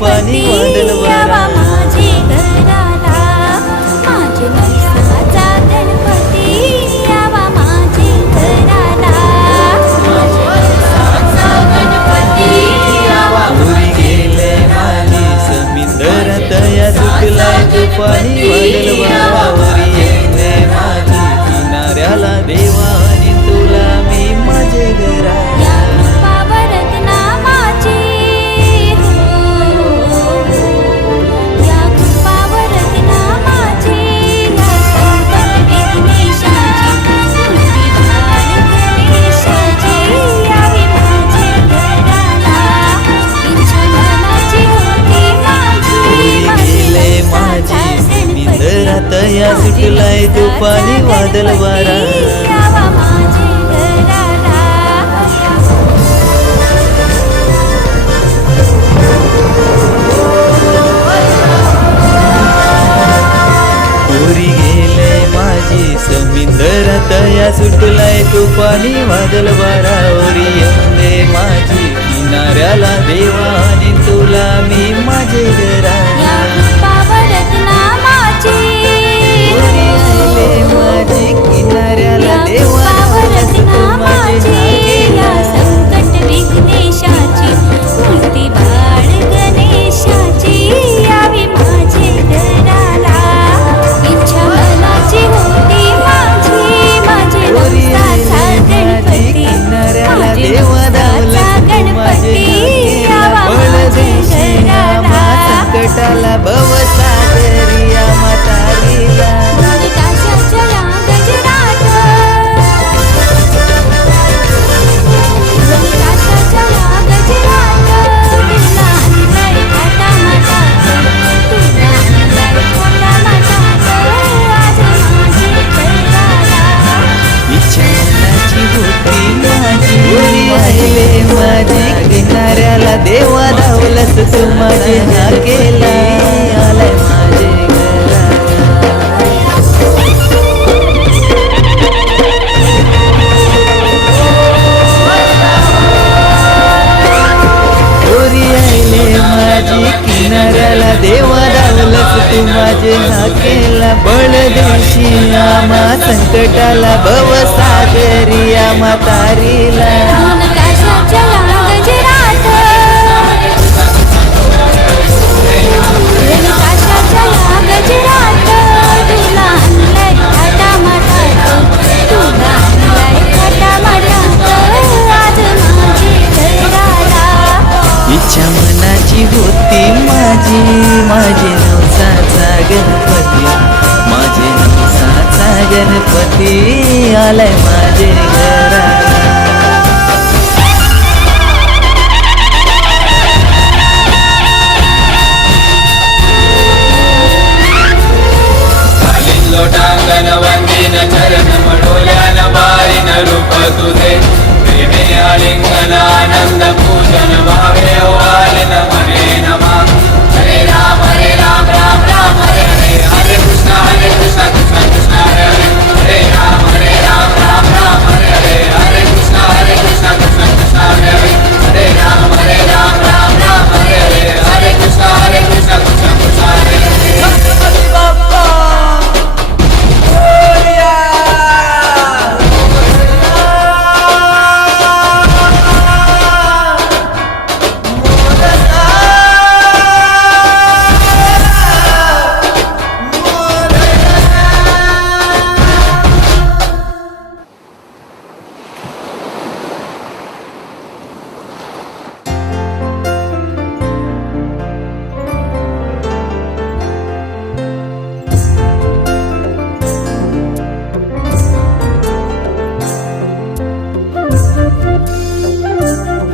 तुफानी वादळ वारा माझे घराला माझे नवसाचा गणपती यावा माझे घराला माझे नवसाचा गणपती यावा उरी गेले माझी समुद्रात या सुटलाय तुफानी वादळ वारा उरी गेले माझी किनाऱ्याला देवा आणि तुला मी माझे घरा या कृपावरत नामाची या कृपावरत नामाची या संकट विघ्नेशाची मूर्ती भाळ गणेशाची यावी माझे घराला इच्छा मनाची होती उरी गेले माझी समुद्रात या सुटलाय तुफानी वादळ वारा यावा माझे घराला उरी गेले माझी समुद्रात या सुटलाय तुफानी वादळ वारा उरी येऊन दे माझी किनाऱ्याला देवा आणि तुला मी माझे घरा या कृपावरत नामाची उरी आले माझी किनाऱ्याला या देवा कृपावरत तू माझे नामाची या नाव संकट विघ्नेशाची मूर्ती बाळ गणेशाची यावी माझे घराला इच्छा मनाची होती माझी माझे उरी नवसाचा आले माझी गणपती किनाऱ्याला माझे देवा नवसाचा धावला तू माझे गणपती यावा माझे घराला संकटाला भवसागरिया म्हातारीला काशाच्या गजरात काशाच्या गजरात तुला आणलाय थाटा माटात तुला आणलाय थाटा माटात आज माझे घराला इच्छा मनाची होती माझी उरी आले माझी किनाऱ्याला देवा धावलस तू माझे हाकेला आलाय माझे घरा उरी आले माझी किनाऱ्याला देवा धावलस तू माझे हाकेला बळ देशी आम्हा संकटाला भवसागरिया म्हातारीला काशाच्या गजरात काशाच्या गजरात तुला आणलाय थाटा माटात तुला आणलाय थाटा माटात आज माझे घराला इच्छा मनाची होती माझी माझे नवसाचा गणपती माझे नवसाचा गणपती आलाय माझे घर